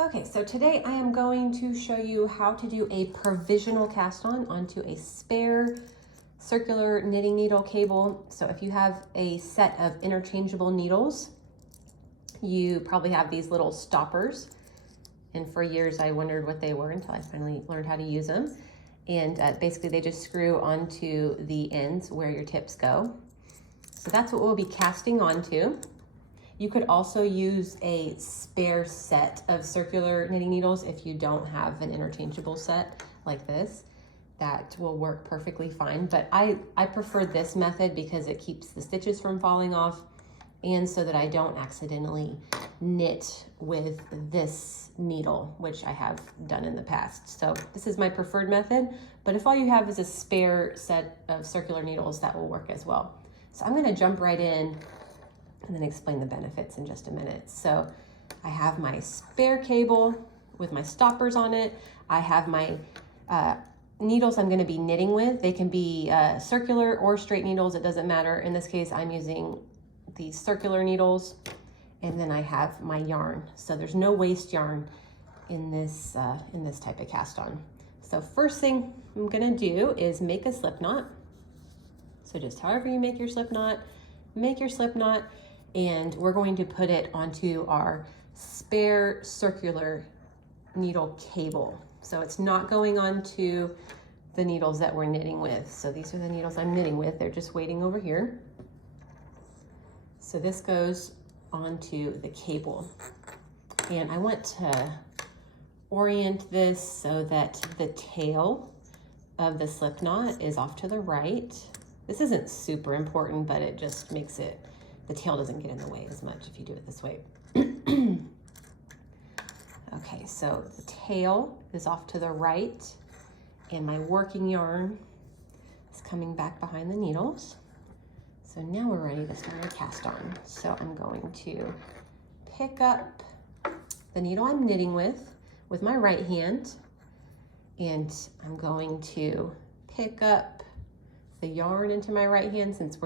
Okay, so today I am going to show you how to do a provisional cast on onto a spare circular knitting needle cable. So if you have a set of interchangeable needles, you probably have these little stoppers. And for years I wondered what they were until I finally learned how to use them. And basically they just screw onto the ends where your tips go. So that's what we'll be casting onto. You could also use a spare set of circular knitting needles if you don't have an interchangeable set like this. That will work perfectly fine, but I prefer this method because it keeps the stitches from falling off and so that I don't accidentally knit with this needle, which I have done in the past. So this is my preferred method, but if all you have is a spare set of circular needles, that will work as well. So I'm gonna jump right in and then explain the benefits in just a minute. So I have my spare cable with my stoppers on it. I have my needles I'm gonna be knitting with. They can be circular or straight needles, it doesn't matter. In this case, I'm using these circular needles. And then I have my yarn. So there's no waste yarn in this type of cast on. So first thing I'm gonna do is make a slip knot. So just however you make your slip knot, make your slip knot. And we're going to put it onto our spare circular needle cable. So it's not going onto the needles that we're knitting with. So these are the needles I'm knitting with. They're just waiting over here. So this goes onto the cable. And I want to orient this so that the tail of the slip knot is off to the right. This isn't super important, but it just makes it, the tail doesn't get in the way as much if you do it this way. Okay, so the tail is off to the right and my working yarn is coming back behind the needles. So now we're ready to start our cast on. So I'm going to pick up the needle I'm knitting with my right hand, and I'm going to pick up the yarn into my right hand since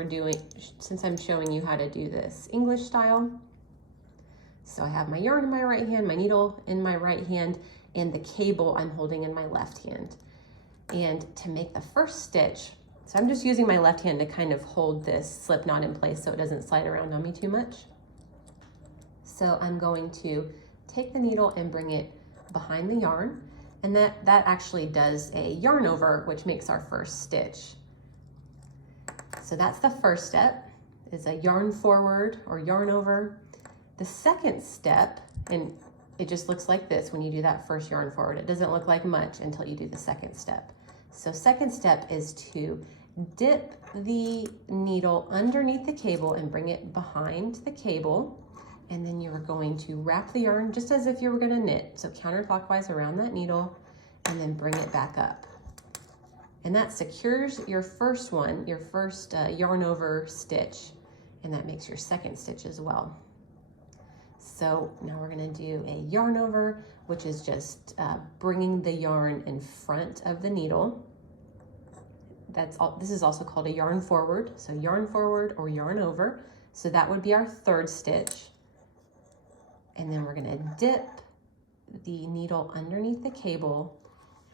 I'm showing you how to do this English style. So I have my yarn in my right hand, my needle in my right hand, and the cable I'm holding in my left hand. And to make the first stitch, so I'm just using my left hand to kind of hold this slip knot in place so it doesn't slide around on me too much. So I'm going to take the needle and bring it behind the yarn, and that actually does a yarn over, which makes our first stitch. So that's the first step, is a yarn forward or yarn over. The second step, and it just looks like this when you do that first yarn forward. It doesn't look like much until you do the second step. So second step is to dip the needle underneath the cable and bring it behind the cable. And then you're going to wrap the yarn just as if you were gonna knit. So counterclockwise around that needle and then bring it back up. And that secures your first one, your first yarn over stitch, and that makes your second stitch as well. So now we're gonna do a yarn over, which is just bringing the yarn in front of the needle. This is also called a yarn forward. So yarn forward or yarn over. So that would be our third stitch. And then we're gonna dip the needle underneath the cable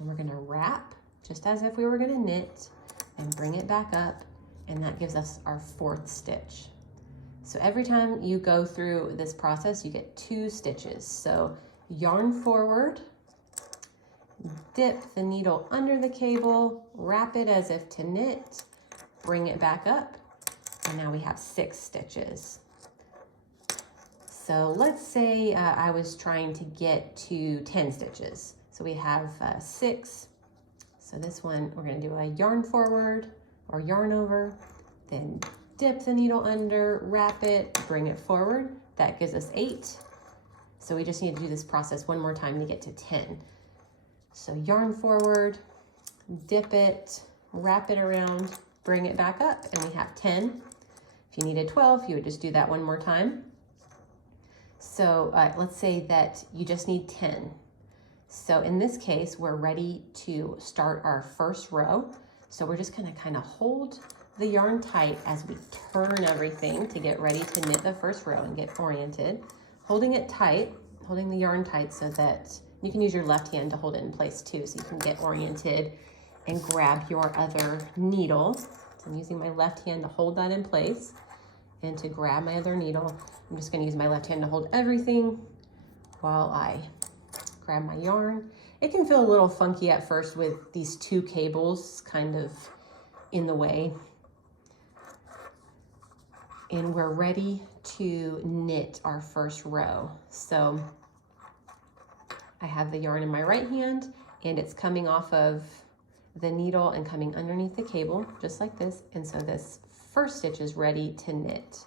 and we're gonna wrap just as if we were gonna knit and bring it back up, and that gives us our fourth stitch. So every time you go through this process, you get 2 stitches. So yarn forward, dip the needle under the cable, wrap it as if to knit, bring it back up, and now we have 6 stitches. So let's say I was trying to get to 10 stitches. So we have 6. So this one, we're gonna do a yarn forward or yarn over, then dip the needle under, wrap it, bring it forward. That gives us 8. So we just need to do this process one more time to get to 10. So yarn forward, dip it, wrap it around, bring it back up, and we have 10. If you needed 12, you would just do that one more time. So let's say that you just need 10. So in this case, we're ready to start our first row. So we're just gonna kind of hold the yarn tight as we turn everything to get ready to knit the first row and get oriented. Holding it tight, holding the yarn tight so that you can use your left hand to hold it in place too, so you can get oriented and grab your other needle. So I'm using my left hand to hold that in place and to grab my other needle. I'm just going to use my left hand to hold everything while I grab my yarn. It can feel a little funky at first with these two cables kind of in the way. And we're ready to knit our first row. So I have the yarn in my right hand and it's coming off of the needle and coming underneath the cable, just like this. And so this first stitch is ready to knit.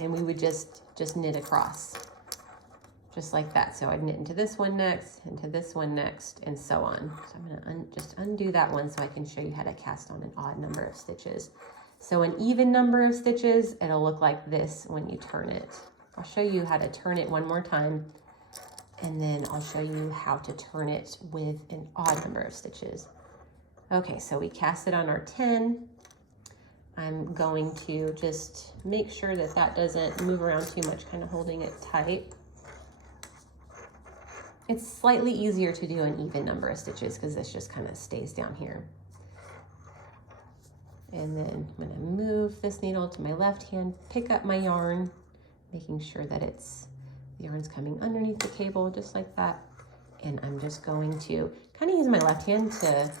And we would just knit across, just like that. So I'd knit into this one next, into this one next, and so on. So I'm gonna just undo that one so I can show you how to cast on an odd number of stitches. So an even number of stitches, it'll look like this when you turn it. I'll show you how to turn it one more time, and then I'll show you how to turn it with an odd number of stitches. Okay, so we cast it on our 10. I'm going to just make sure that that doesn't move around too much, kind of holding it tight. It's slightly easier to do an even number of stitches because this just kind of stays down here. And then I'm gonna move this needle to my left hand, pick up my yarn, making sure that the yarn's coming underneath the cable, just like that. And I'm just going to kind of use my left hand to,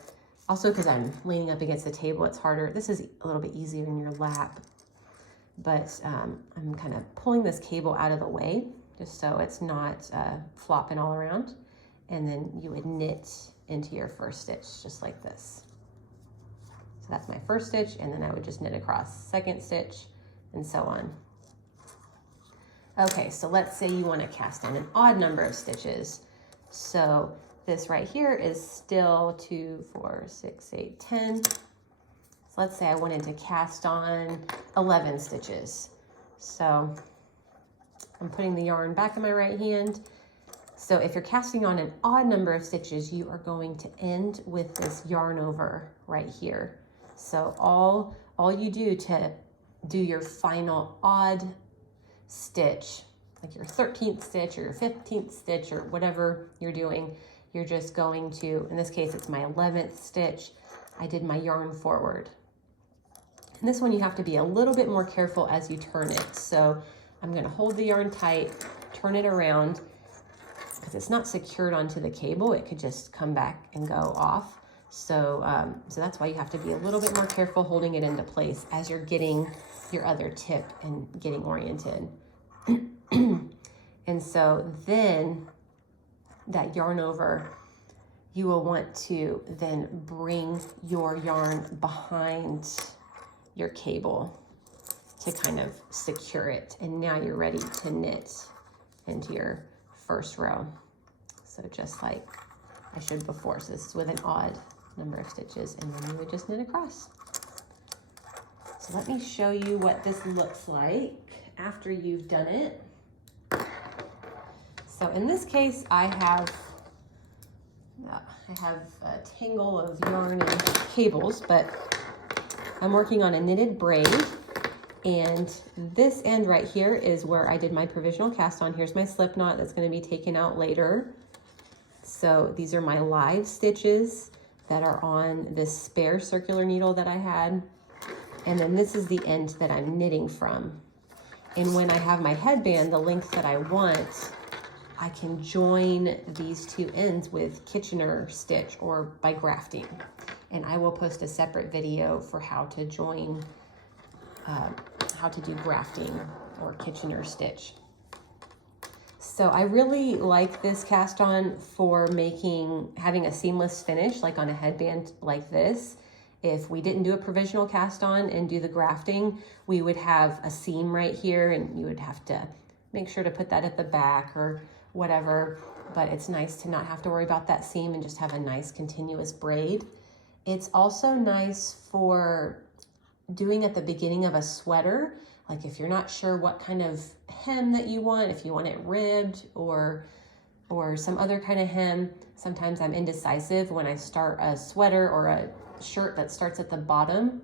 also because I'm leaning up against the table, it's harder. This is a little bit easier in your lap, but I'm kind of pulling this cable out of the way, just so it's not flopping all around. And then you would knit into your first stitch, just like this. So that's my first stitch, and then I would just knit across, second stitch, and so on. Okay, so let's say you want to cast on an odd number of stitches. So this right here is still 2, 4, 6, 8, 10. So let's say I wanted to cast on 11 stitches. So I'm putting the yarn back in my right hand. So if you're casting on an odd number of stitches, you are going to end with this yarn over right here. So all you do to do your final odd stitch, like your 13th stitch or your 15th stitch or whatever you're doing, you're just going to, in this case, it's my 11th stitch. I did my yarn forward. And this one you have to be a little bit more careful as you turn it. So I'm going to hold the yarn tight, turn it around, because it's not secured onto the cable. It could just come back and go off. So, so that's why you have to be a little bit more careful holding it into place as you're getting your other tip and getting oriented. And so then that yarn over, you will want to then bring your yarn behind your cable to kind of secure it. And now you're ready to knit into your first row. So just like I showed before, so this is with an odd number of stitches, and then you would just knit across. So let me show you what this looks like after you've done it. So in this case, I have a tangle of yarn and cables, but I'm working on a knitted braid, and this end right here is where I did my provisional cast on. Here's my slip knot that's going to be taken out later. So these are my live stitches that are on this spare circular needle that I had. And then this is the end that I'm knitting from. And when I have my headband, the length that I want, I can join these two ends with Kitchener stitch or by grafting. And I will post a separate video for how to join, how to do grafting or Kitchener stitch. So I really like this cast on for having a seamless finish, like on a headband like this. If we didn't do a provisional cast on and do the grafting, we would have a seam right here, and you would have to make sure to put that at the back or whatever. But it's nice to not have to worry about that seam and just have a nice continuous braid. It's also nice for doing at the beginning of a sweater. Like if you're not sure what kind of hem that you want, if you want it ribbed or some other kind of hem. Sometimes I'm indecisive when I start a sweater or a shirt that starts at the bottom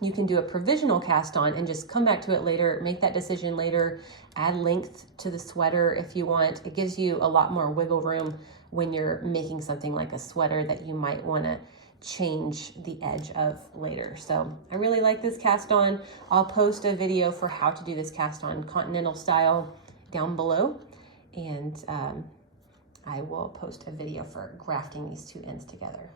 You can do a provisional cast on and just come back to it later, make that decision later, add length to the sweater if you want. It gives you a lot more wiggle room when you're making something like a sweater that you might want to change the edge of later. So I really like this cast on. I'll post a video for how to do this cast on Continental style down below, and I will post a video for grafting these two ends together.